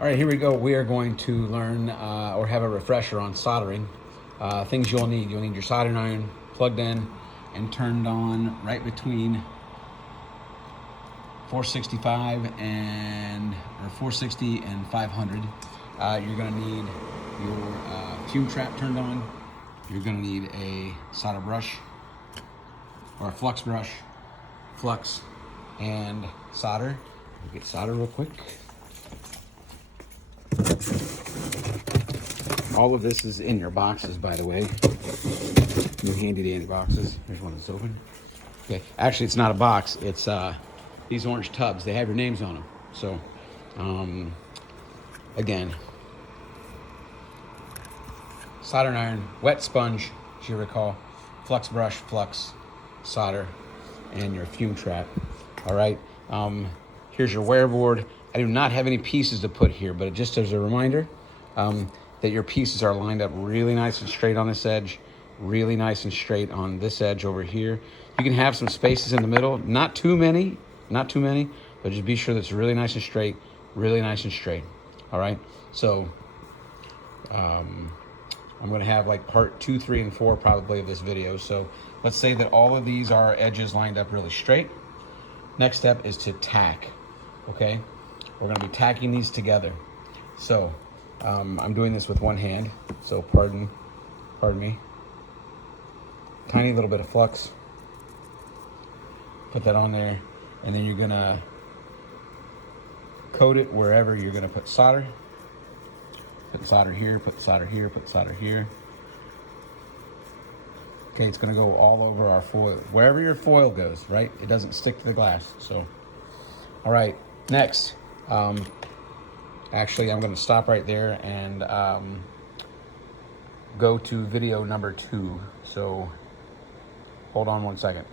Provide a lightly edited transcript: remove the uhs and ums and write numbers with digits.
All right, here we go. We are going to learn or have a refresher on soldering. Things you'll need. You'll need your soldering iron plugged in and turned on right between 465 or 460 and 500. You're going to need your fume trap turned on. You're going to need a solder brush or a flux brush, flux, and solder. We'll get solder real quick. All of this is in your boxes, by the way. New handy dandy boxes. There's one that's open. Okay, actually it's not a box. It's these orange tubs. They have your names on them. So, again, soldering iron, wet sponge, as you recall, flux brush, flux, solder, and your fume trap. All right. Here's your wear board. I do not have any pieces to put here, but just as a reminder, that your pieces are lined up really nice and straight on this edge, really nice and straight on this edge over here. You can have some spaces in the middle, not too many, but just be sure that it's really nice and straight, really nice and straight. All right. So I'm going to have like part 2, 3, and 4 probably of this video. So let's say that all of these are edges lined up really straight. Next step is to tack. Okay. We're going to be tacking these together. So I'm doing this with one hand, so pardon me. Tiny little bit of flux. Put that on there, and then you're gonna coat it wherever you're gonna put solder. Put solder here, put solder here, put solder here. Okay, it's gonna go all over our foil. Wherever your foil goes, right? It doesn't stick to the glass, so. All right, next. Actually, I'm going to stop right there and go to video number 2. So hold on one second.